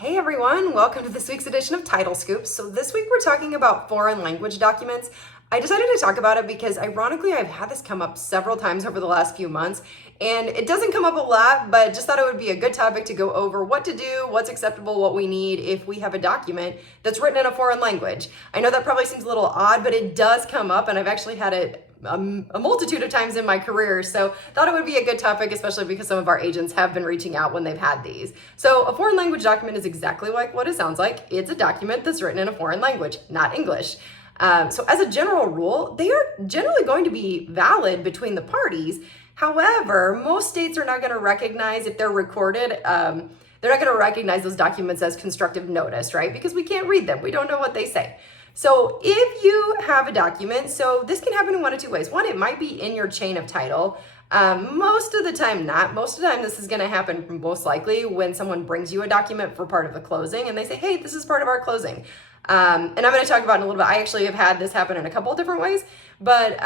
Hey everyone, welcome to this week's edition of Title Scoop. So this week we're talking about foreign language documents. I decided to talk about it because ironically I've had this come up several times over the last few months, and it doesn't come up a lot, but just thought it would be a good topic to go over what to do, what's acceptable, what we need if we have a document that's written in a foreign language. I know that probably seems a little odd, but it does come up, and I've actually had it a multitude of times in my career, so thought it would be a good topic, especially because some of our agents have been reaching out when they've had these. So a foreign language document is exactly like what it sounds like. It's a document that's written in a foreign language, not English. So as a general rule, they are generally going to be valid between the parties. However, most states are not going to recognize, if they're recorded, they're not going to recognize those documents as constructive notice, right? Because we can't read them. We don't know what they say. So if you have a document, so this can happen in one of two ways. One, it might be in your chain of title. Most of the time not. Most of the time this is going to happen most likely when someone brings you a document for part of the closing and they say, hey, this is part of our closing. And I'm going to talk about it in a little bit. I actually have had this happen in a couple of different ways, but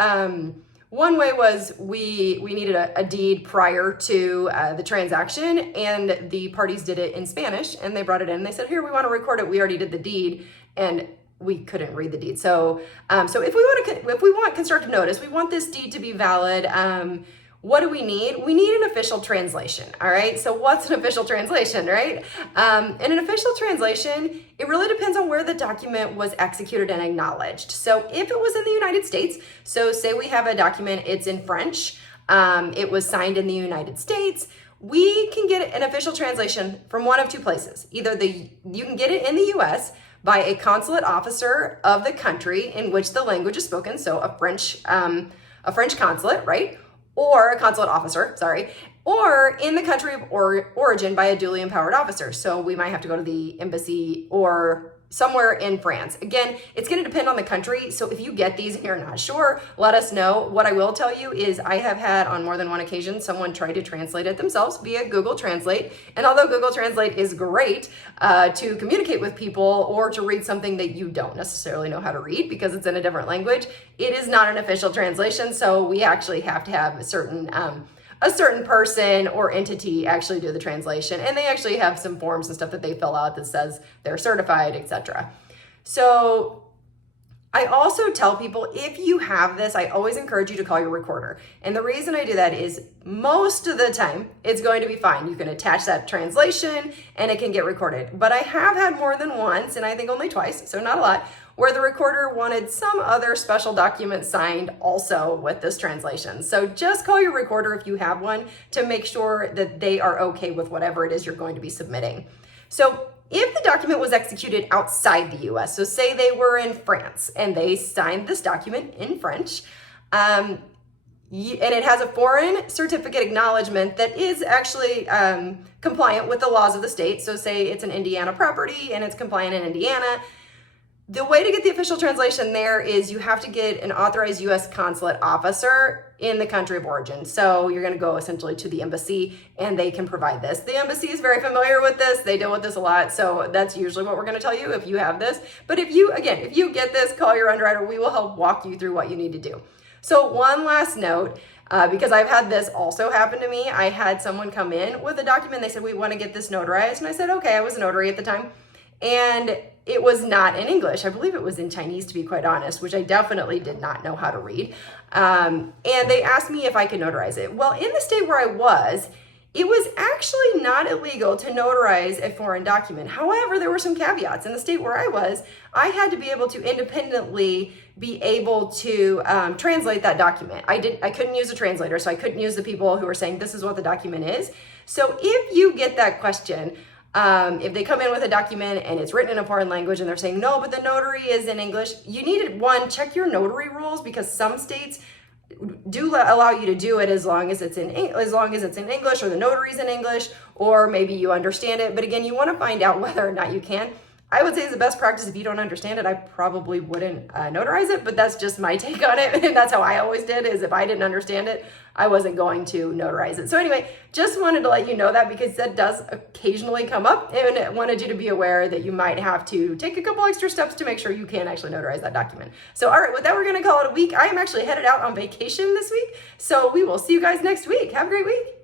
one way was we needed a deed prior to the transaction, and the parties did it in Spanish, and they brought it in and they said, here, we want to record it. We already did the deed, and we couldn't read the deed. So if we want constructive notice, we want this deed to be valid. What do we need? We need an official translation. All right. So what's an official translation, right? And an official translation, it really depends on where the document was executed and acknowledged. So if it was in the United States, so say we have a document, it's in French, it was signed in the United States, we can get an official translation from one of two places. Either you can get it in the US by a consulate officer of the country in which the language is spoken, so a French consulate, right? Or a consulate officer, sorry, or in the country of origin by a duly empowered officer. So we might have to go to the embassy or somewhere in France. Again, it's going to depend on the country. So if you get these and you're not sure, let us know. What I will tell you is I have had on more than one occasion someone try to translate it themselves via Google Translate. And although Google Translate is great to communicate with people or to read something that you don't necessarily know how to read because it's in a different language, it is not an official translation. So we actually have to have a certain person or entity actually do the translation, and they actually have some forms and stuff that they fill out that says they're certified, etc. So I also tell people, if you have this, I always encourage you to call your recorder. And the reason I do that is most of the time it's going to be fine. You can attach that translation and it can get recorded. But I have had more than once, and I think only twice, so not a lot, where the recorder wanted some other special document signed also with this translation. So just call your recorder if you have one to make sure that they are okay with whatever it is you're going to be submitting. So if the document was executed outside the US, so say they were in France and they signed this document in French, and it has a foreign certificate acknowledgement that is actually compliant with the laws of the state. So say it's an Indiana property and it's compliant in Indiana. The way to get the official translation there is you have to get an authorized U.S. consulate officer in the country of origin. So you're going to go essentially to the embassy and they can provide this. The embassy is very familiar with this. They deal with this a lot. So that's usually what we're going to tell you if you have this. But if you get this, call your underwriter. We will help walk you through what you need to do. So one last note, because I've had this also happen to me. I had someone come in with a document. They said, we want to get this notarized. And I said, okay, I was a notary at the time. And it was not in English. I believe it was in Chinese, to be quite honest, which I definitely did not know how to read. And they asked me if I could notarize it. Well, in the state where I was, it was actually not illegal to notarize a foreign document. However, there were some caveats. In the state where I was, I had to be able to independently be able to translate that document. I couldn't use a translator, so I couldn't use the people who were saying this is what the document is. So if you get that question, if they come in with a document and it's written in a foreign language and they're saying, no, but the notary is in English, you need to, check your notary rules, because some states do allow you to do it as long as it's in English, or the notary's in English, or maybe you understand it. But again, you want to find out whether or not you can. I would say it's the best practice. If you don't understand it, I probably wouldn't notarize it, but that's just my take on it. And that's how I always did, is if I didn't understand it, I wasn't going to notarize it. So anyway, just wanted to let you know that, because that does occasionally come up, and I wanted you to be aware that you might have to take a couple extra steps to make sure you can actually notarize that document. So all right, with that, we're going to call it a week. I am actually headed out on vacation this week, so we will see you guys next week. Have a great week.